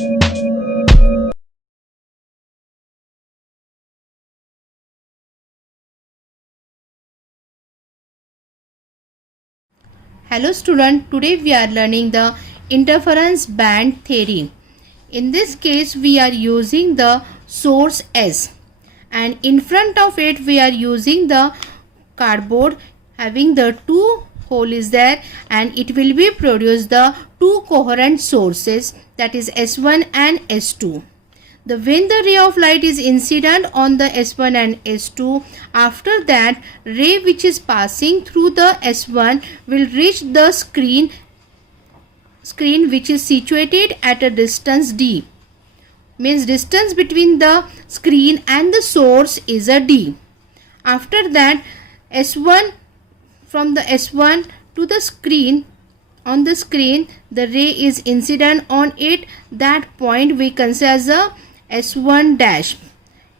Hello student, today we are learning the interference band theory. In this case we are using the source S, and in front of it we are using the cardboard having the two hole is there, and it will be produce the two coherent sources, that is S1 and S2. When the ray of light is incident on the S1 and S2, after that ray which is passing through the S1 will reach the screen which is situated at a distance D. Means distance between the screen and the source is a D. After that S1, from the S1 to the screen, on the screen the ray is incident on it. That point we consider as a S1 dash.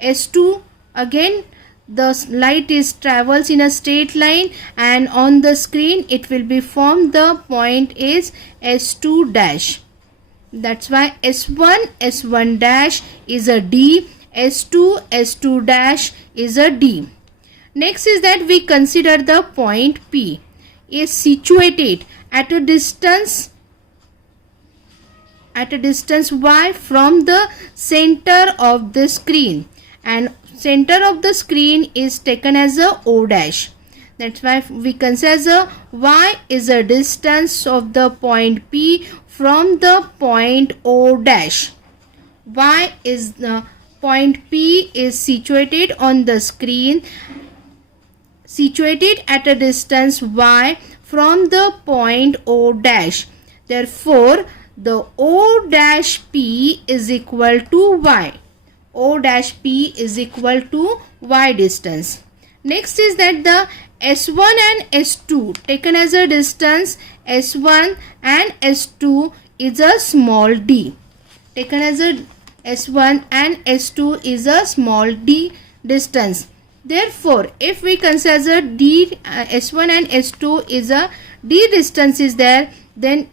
S2, again the light is travels in a straight line, and on the screen it will be formed, the point is S2 dash. That's why S1 dash is a D, S2 dash is a D. Next is that we consider the point P is situated at a distance y from the center of the screen, and center of the screen is taken as a O dash. That's why we consider as a y is a distance of the point P from the point O dash. Y is the point P is situated on the screen, situated at a distance y from the point O dash. Therefore the O dash P is equal to y. O dash P is equal to y distance. Next is that the S1 and S2 taken as a distance, S1 and S2 is a small d. Taken as a S1 and S2 is a small d distance. Therefore, if we consider d, S1 and S2 is a d distance is there, then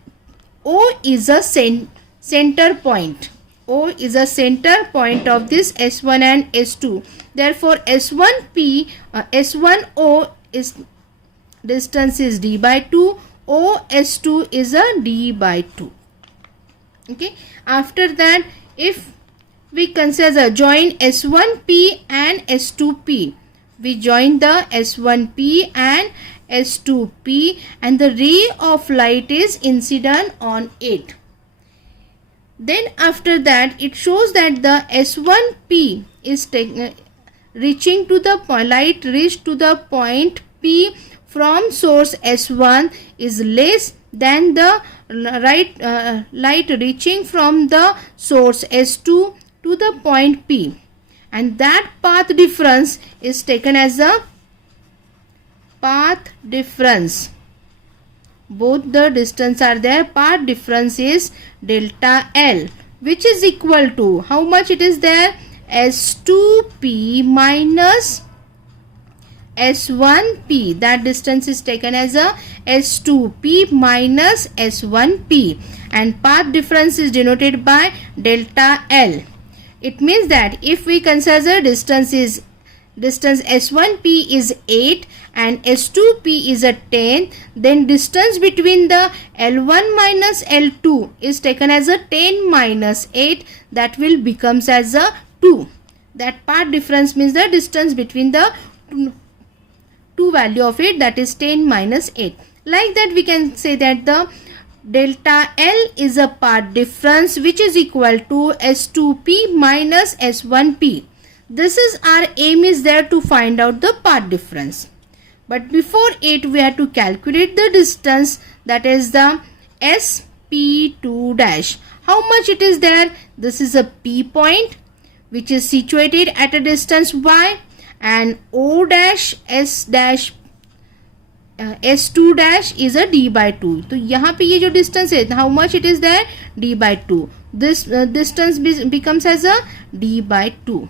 O is a center point. O is a center point of this S1 and S2. Therefore, S1O is distance is d by 2. OS2 is a d by 2. Okay. After that, if we consider join S1P and S2P, we join the S1P and S2P, and the ray of light is incident on it. Then after that it shows that the S1P is reaching to the point, light reached to the point P from source S1 is less than the light reaching from the source S2 to the point P, and that path difference is taken as a path difference. Both the distance are there. Path difference is delta L, which is equal to how much it is there? S2P minus S1P. That distance is taken as a S2P minus S1P, and path difference is denoted by delta L. It means that if we consider distance S1P is 8 and S2P is a 10, then distance between the L1 minus L2 is taken as a 10 minus 8, that will becomes as a 2. That path difference means the distance between the two value of it, that is 10 minus 8. Like that we can say that the delta L is a path difference which is equal to S2P minus S1P. This is our aim is there to find out the path difference. But before it we have to calculate the distance, that is the SP2 dash. How much it is there? This is a P point which is situated at a distance y, and O dash S dash S2 dash is a d by 2. तो यहाँ पे ये जो distance है, how much it is there? d by 2. This distance becomes as a d by 2.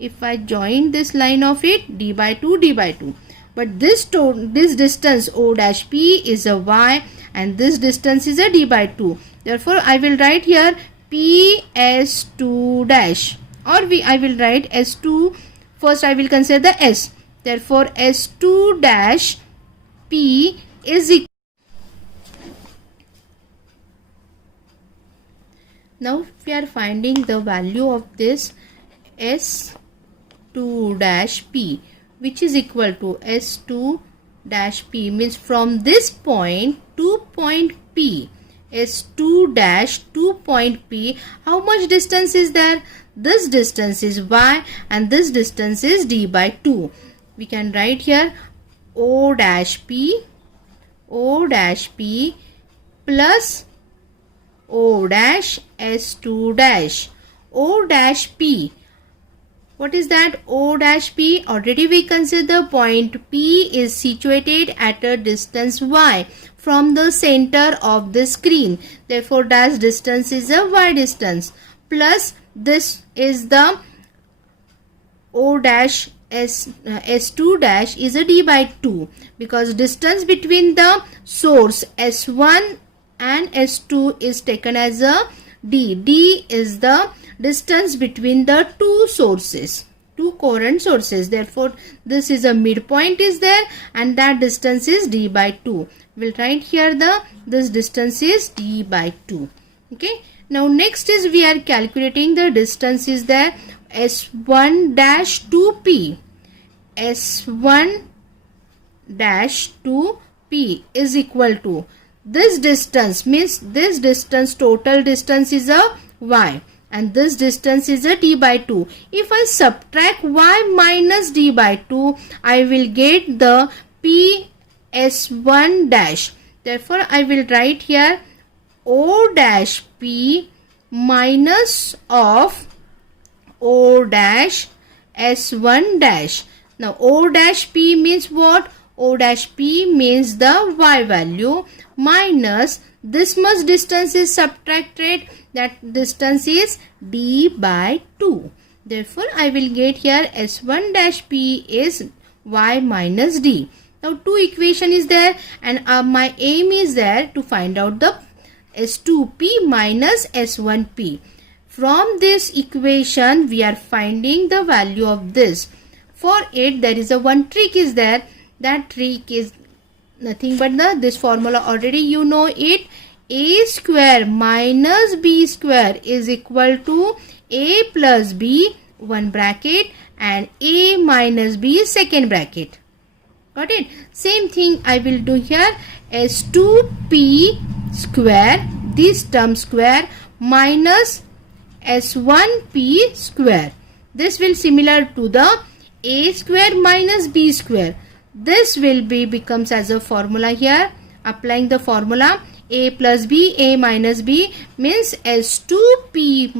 If I join this line of it, d by 2, d by 2. But this distance O dash P is a y, and this distance is a d by 2. Therefore, I will write here PS2 dash, or I will write S2. First I will consider the S. Therefore S2 dash P is equal. Now we are finding the value of this S2 dash P, which is equal to S2 dash P, means from this point to point P, S2 dash to point P, how much distance is there? This distance is y and this distance is d by 2. We can write here O dash P plus O dash S2 dash. O dash P. What is that? O dash P. Already we consider point P is situated at a distance y from the center of the screen. Therefore, dash distance is a y distance. Plus this is the O dash S2 dash is a d by 2, because distance between the source S1 and S2 is taken as a d. D is the distance between the two sources, two coherent sources. Therefore, this is a midpoint is there and that distance is d by 2. We'll write here this distance is d by 2. Okay. Now next is we are calculating the distance is there S1 dash to P. S1 dash to P is equal to this distance, means this distance, total distance is a y and this distance is a d by 2. If I subtract y minus d by 2, I will get the P S1 dash. Therefore, I will write here O dash P minus of O dash S1 dash. Now O dash P means what? O dash P means the y value minus this much distance is subtracted, that distance is d by 2. Therefore, I will get here S1 dash P is y minus d. Now two equation is there and my aim is there to find out the S2P minus S1P. From this equation we are finding the value of this. For it there is a one trick is there. That trick is nothing but this formula, already you know it. A square minus B square is equal to A plus B one bracket and A minus B second bracket. Got it? Same thing I will do here. S2P square, this term square, minus S1P square. This will similar to the A square minus B square. This will be becomes as a formula here. Applying the formula, A plus B, A minus B means S2P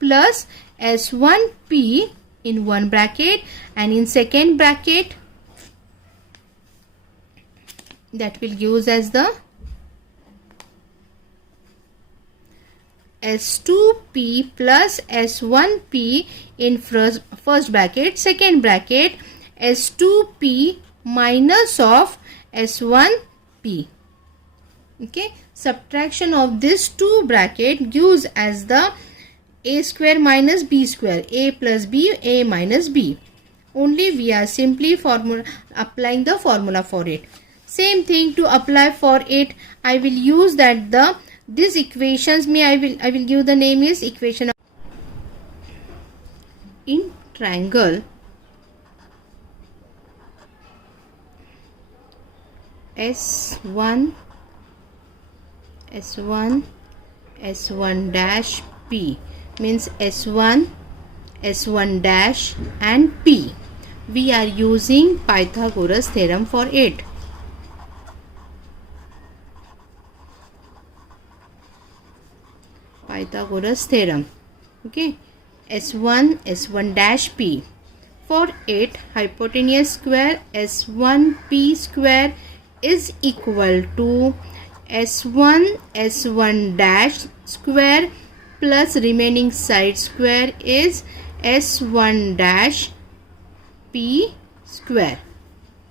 plus S1P in one bracket and in second bracket that will use as the S2P plus S1P in first bracket, second bracket S2P minus of S1P. Okay, subtraction of this two bracket gives as the A square minus B square, A plus B, A minus B. Only we are simply applying the formula for it. Same thing to apply for it. I will use that these equations I will give the name is equation of in triangle S1 dash P, means S1 dash and P. We are using Pythagoras theorem for it. Pythagoras theorem. Okay, S1 dash P. For it, hypotenuse square S1P square is equal to S1 dash square plus remaining side square is S1 dash P square.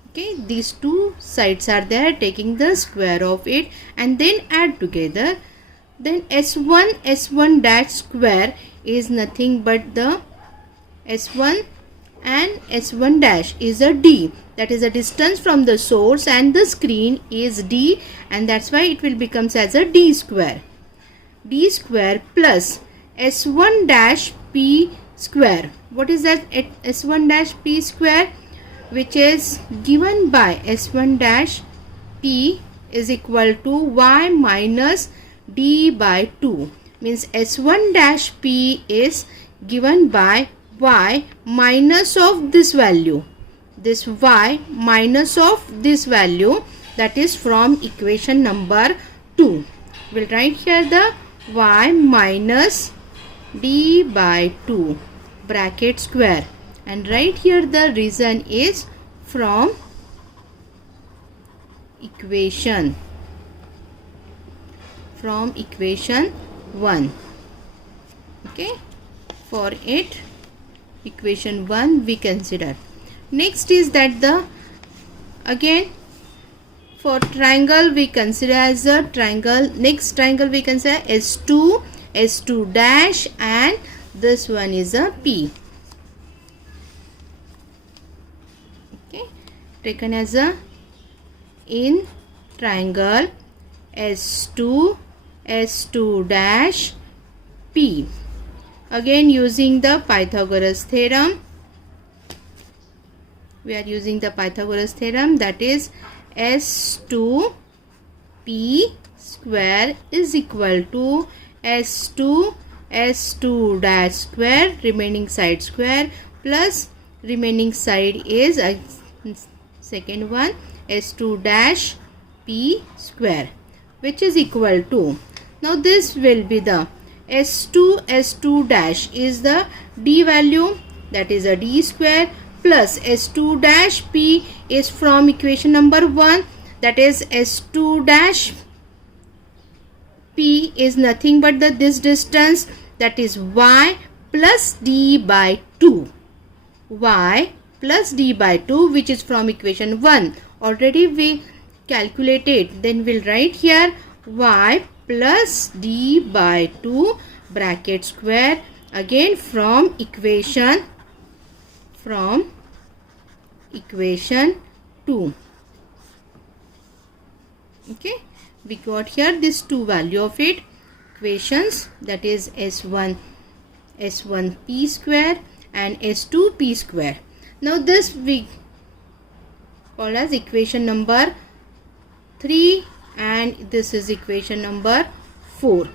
Okay, these two sides are there, taking the square of it and then add together. Then S1 dash square is nothing but the S1 and S1 dash is a D, that is a distance from the source and the screen is D, and that's why it will becomes as a D square. D square plus S1 dash P square. What is that? S1 dash P square, which is given by S1 dash P is equal to Y minus D by 2. Means S1 dash P is given by Y minus of this value. This Y minus of this value, that is from equation number 2. We'll write here the Y minus D by 2 bracket square, and right here the reason is from equation 1. Okay, for it equation 1 we consider. Next is that the again for triangle we consider as a triangle. Next triangle we consider S2 dash, and this one is a P. Okay, taken as a in triangle S2 dash P. Again using the Pythagoras theorem, we are using the Pythagoras theorem, that is S2 P square is equal to S2 dash square, remaining side square, plus remaining side is second one S2 dash P square, which is equal to, now this will be the S2 dash is the D value, that is a D square, plus S2 dash P is from equation number 1, that is S2 dash P is nothing but this distance, that is Y plus D by 2. Y plus D by 2, which is from equation 1. Already we calculated. Then we'll write here Y plus D by 2 bracket square, again from equation 2. Okay, we got here this two value of it equations, that is S1 P square and S2 P square. Now this we call as equation number 3, and this is equation number 4.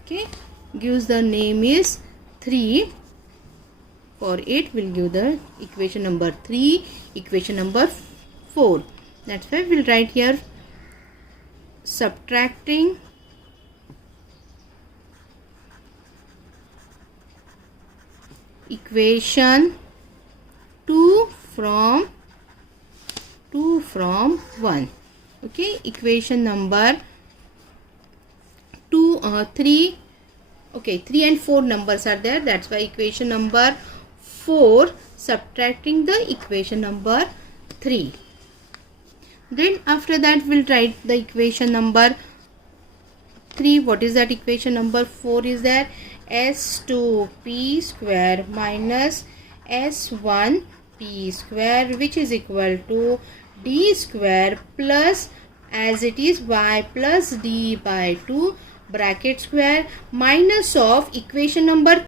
Okay, gives the name is 3. For it we'll give the equation number 3, equation number 4. That's why we'll write here subtracting equation 2 from 1. Okay, equation number 3. Okay, 3 and 4 numbers are there, that's why equation number 4 subtracting the equation number 3. Then after that we'll write the equation number 3. What is that? Equation number 4 is there S2P square minus S1P square, which is equal to D square plus, as it is, Y plus D by 2 bracket square minus of equation number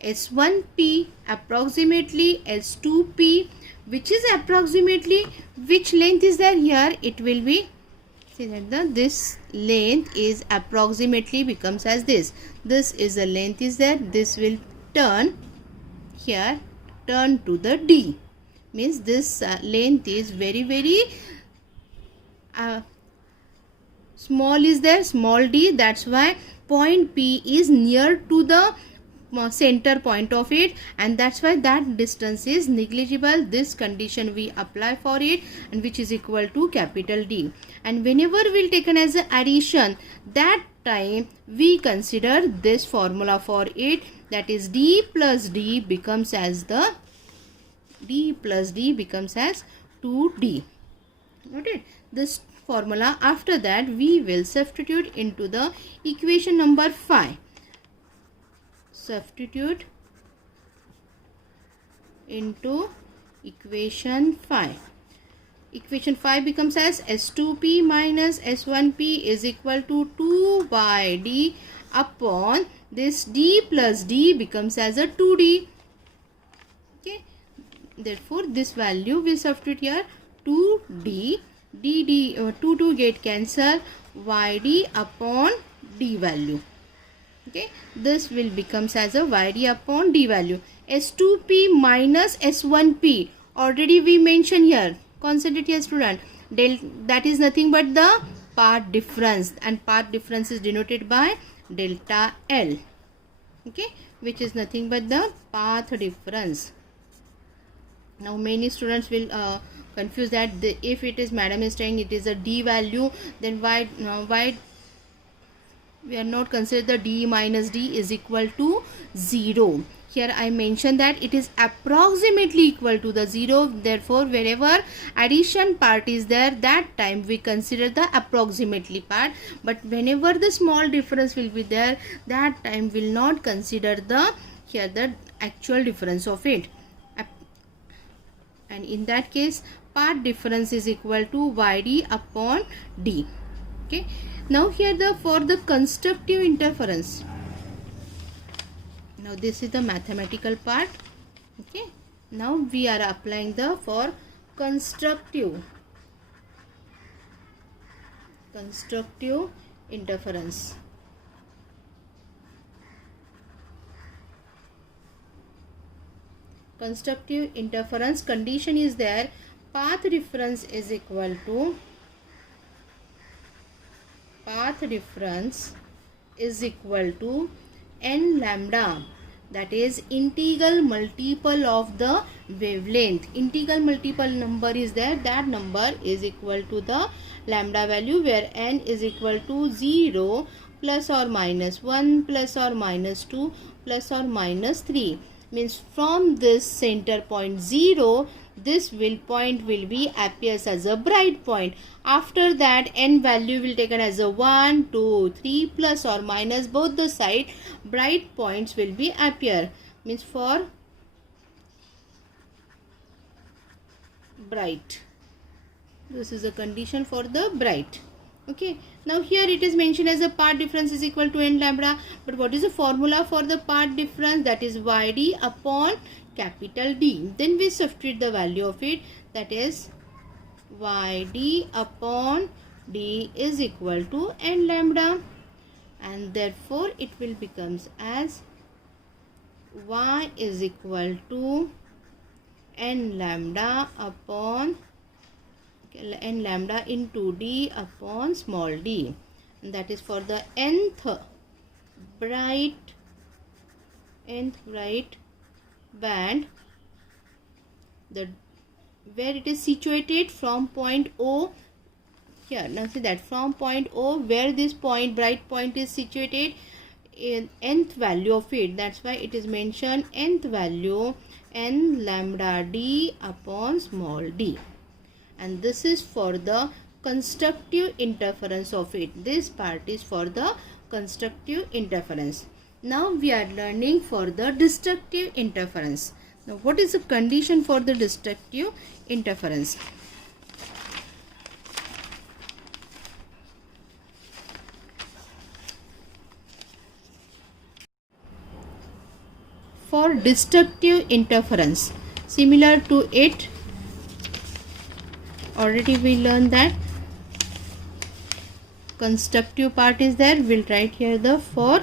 S1P approximately S2P, which is approximately, which length is there here? It will be, see that this length is approximately becomes as this. This is the length is there. This will turn here, turn to the D. Means this length is very small is there, small d. That's why point P is near to the center point of it, and that's why that distance is negligible. This condition we apply for it, and which is equal to capital D. And whenever we'll taken as an addition, that time we consider this formula for it, that is D plus D becomes as 2D. Got it? This formula. After that we will substitute into the equation number 5. Substitute into equation 5. Equation 5 becomes as S2P minus S1P is equal to 2y_d upon this d plus d becomes as a 2d. Okay, therefore this value we substitute here 2d, 2 get cancel, yd upon d value. Okay, this will becomes as a yd upon d value. S2P minus S1P already we mentioned here. Concentrate here student. That is nothing but the path difference, and path difference is denoted by delta L. Okay, which is nothing but the path difference. Now many students will confuse that if it is madam is saying it is a d value, then why we are not consider the d minus d is equal to 0. Here I mentioned that it is approximately equal to the 0. Therefore, wherever addition part is there, that time we consider the approximately part. But whenever the small difference will be there, that time will not consider the here the actual difference of it. And in that case, part difference is equal to yd upon d. Okay. Now here for the constructive interference. Now this is the mathematical part. Okay, now we are applying the for constructive interference. Constructive interference condition is there, path difference is equal to n lambda, that is integral multiple of the wavelength. Integral multiple number is there, that number is equal to the lambda value, where n is equal to 0 plus or minus 1 plus or minus 2 plus or minus 3. Means from this center point 0, this point will be appears as a bright point. After that n value will taken as a 1, 2, 3 plus or minus both the side bright points will be appear. Means for bright, this is a condition for the bright. Okay, now here it is mentioned as a path difference is equal to n lambda, but what is the formula for the path difference? That is yd upon capital D. Then we substitute the value of it, that is yd upon d is equal to n lambda, and therefore it will becomes as y is equal to n lambda upon n lambda into d upon small d, and that is for the nth bright band, where it is situated from point O. Here now see that from point O, where this bright point is situated, in nth value of it, that's why it is mentioned nth value n lambda d upon small d. And this is for the constructive interference of it. This part is for the constructive interference. Now we are learning for the destructive interference. Now what is the condition for the destructive interference? For destructive interference, similar to it, already we learned that constructive part is there. We'll write here the for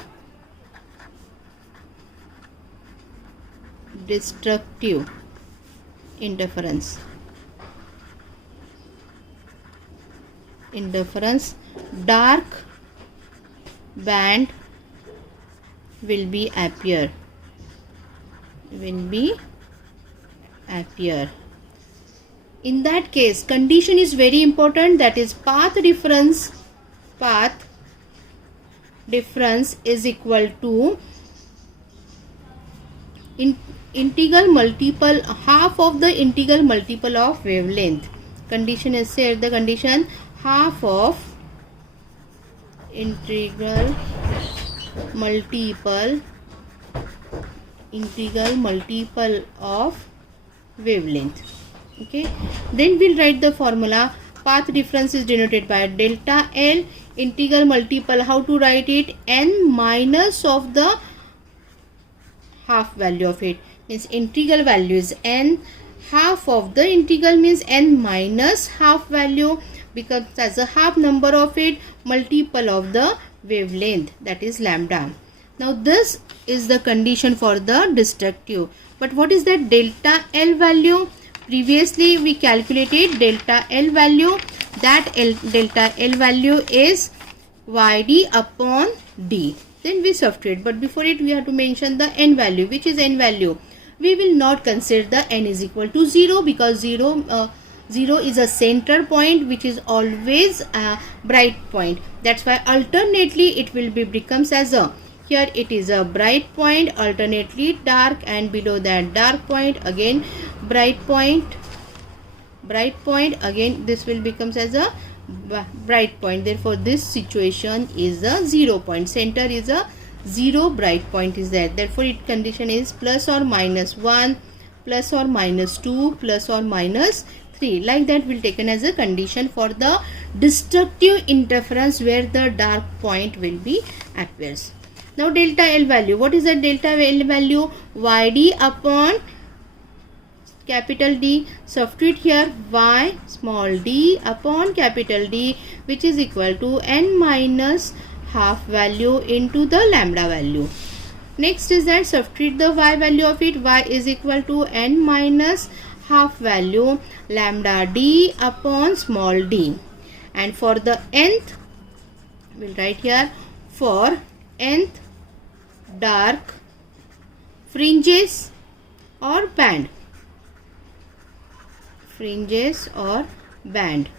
destructive interference. Dark band will be appear. In that case, condition is very important, that is path difference is equal to integral multiple, half of the integral multiple of wavelength. Condition is here, the condition half of integral multiple of wavelength. Okay, then we'll write the formula. Path difference is denoted by delta L. Integral multiple, how to write it? N minus of the half value of it, means integral value is n, half of the integral means n minus half value, because as a half number of it, multiple of the wavelength, that is lambda. Now this is the condition for the destructive. But what is that delta L value? Previously we calculated delta L value. That delta L value is YD upon D. Then we substitute. But before it we have to mention the N value. Which is N value? We will not consider the N is equal to 0, because 0 is a center point which is always a bright point. That's why alternately it will be becomes as a, here it is a bright point, alternately dark, and below that dark point, again bright point, again this will becomes as a bright point. Therefore this situation is a 0 point. Center is a 0, bright point is there. Therefore its condition is plus or minus 1, plus or minus 2, plus or minus 3. Like that will taken as a condition for the destructive interference where the dark point will be appears. Now delta L value. What is the delta L value? YD upon capital D. Substitute here y small d upon capital D, which is equal to n minus half value into the lambda value. Next is that substitute the y value of it. Y is equal to n minus half value lambda d upon small d. And for the nth, we'll write here, for nth dark fringes or band. Fringes or band.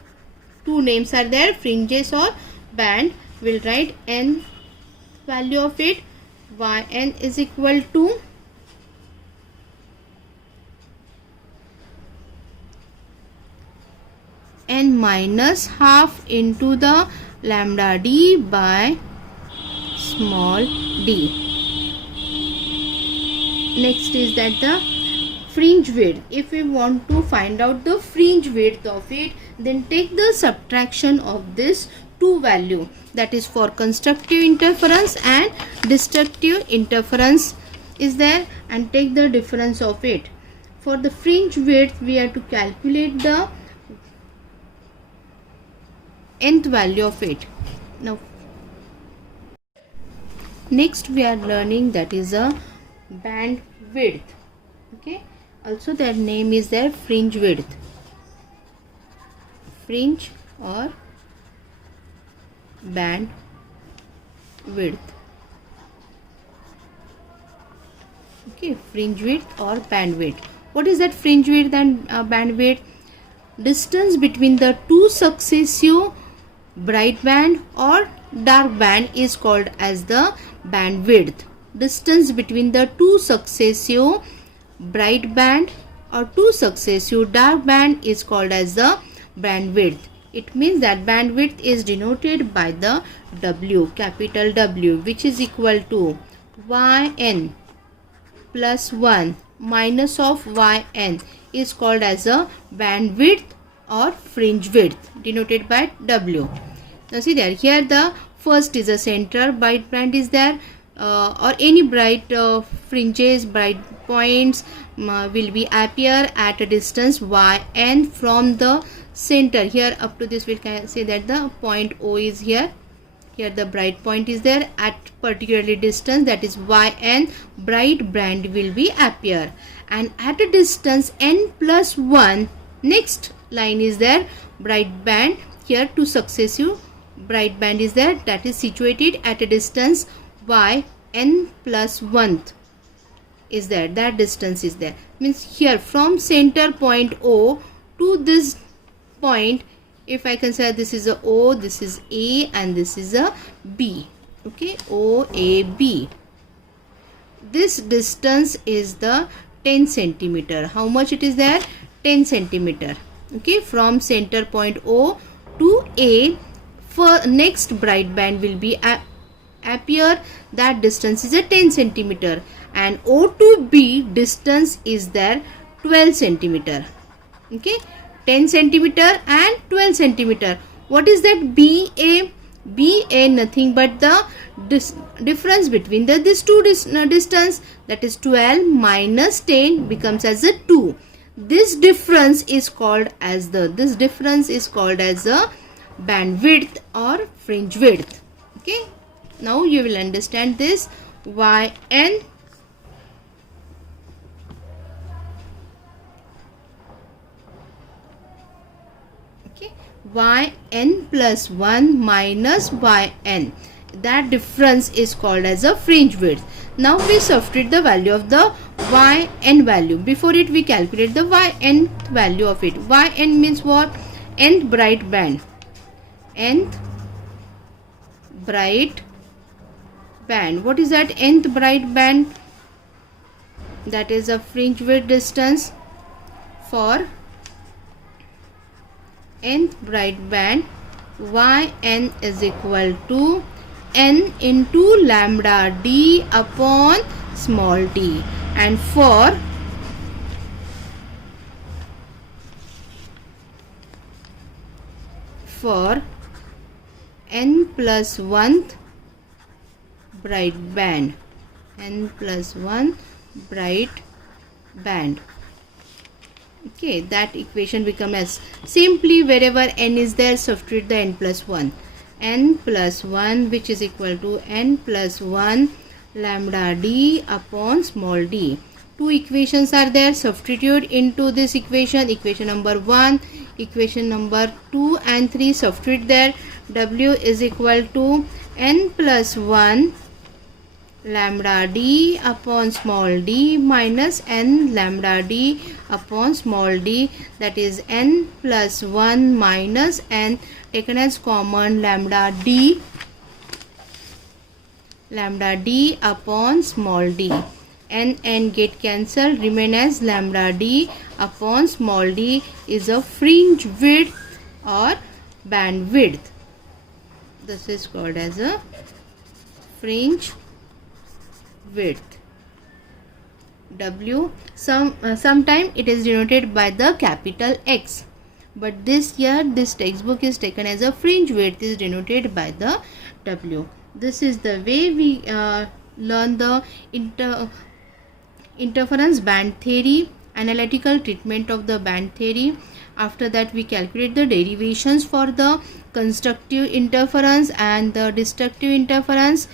Two names are there, fringes or band. We'll write n value of it. Yn is equal to n minus half into the lambda d by small d. Next is that the fringe width. If we want to find out the fringe width of it, then take the subtraction of this two value, that is for constructive interference and destructive interference is there, and take the difference of it. For the fringe width we have to calculate the nth value of it. Now next we are learning that is a band width. Okay, also their name is their fringe width, fringe or band width. Okay, fringe width or band width. What is that fringe width and band width? Distance between the two successive bright band or dark band is called as the band width. Distance between the two successive bright band or two successive dark band is called as the band width. It means that bandwidth is denoted by the W, capital W, which is equal to Yn plus 1 minus of Yn is called as a bandwidth or fringe width, denoted by W. Now see there, here the first is a center bright band is there, or any bright fringes, bright points will be appear at a distance Yn from the center. Here up to this we can say that the point O is here. Here the bright point is there at particularly distance, that is Yn, bright band will be appear, and at a distance n plus 1, next line is there bright band. Here two successive bright band is there, that is situated at a distance Yn plus 1 is there, that distance is there. Means here from center point O to this point, if I consider this is a O, this is A, and this is a B. Okay, O, A, B. This distance is the 10 centimeter. How much it is there? 10 centimeter. Okay, from center point O O2A for next bright band will be appear, that distance is a 10 centimeter, and O2B distance is there 12 centimeter. Okay, 10 centimeter and 12 centimeter. What is that BA? BA nothing but the difference between these two distance, that is 12 minus 10 becomes as a 2. This difference is called as the bandwidth or fringe width. Okay, now you will understand this. Yn Yn plus 1 minus Yn, that difference is called as a fringe width. Now we substitute the value of the Yn value. Before it we calculate the Yn value of it. Yn means what? Nth bright band. Nth bright band. What is that nth bright band? That is a fringe width distance for nth bright band. Yn is equal to n into lambda d upon small d, and for n plus 1th bright band, okay, that equation becomes as simply wherever n is there substitute the n plus 1, which is equal to n plus 1 lambda d upon small d. Two equations are there, substitute into this equation number 1, equation number 2 and 3, substitute there. W is equal to n plus 1 lambda d upon small d minus n lambda d upon small d, that is n plus 1 minus n taken as common lambda d upon small d. N get cancelled, remain as lambda d upon small d is a fringe width or band width. This is called as a fringe width. W, sometime it is denoted by the capital X, but this textbook is taken as a fringe width is denoted by the W. This is the way we learn the interference band theory, analytical treatment of the band theory. After that we calculate the derivations for the constructive interference and the destructive interference.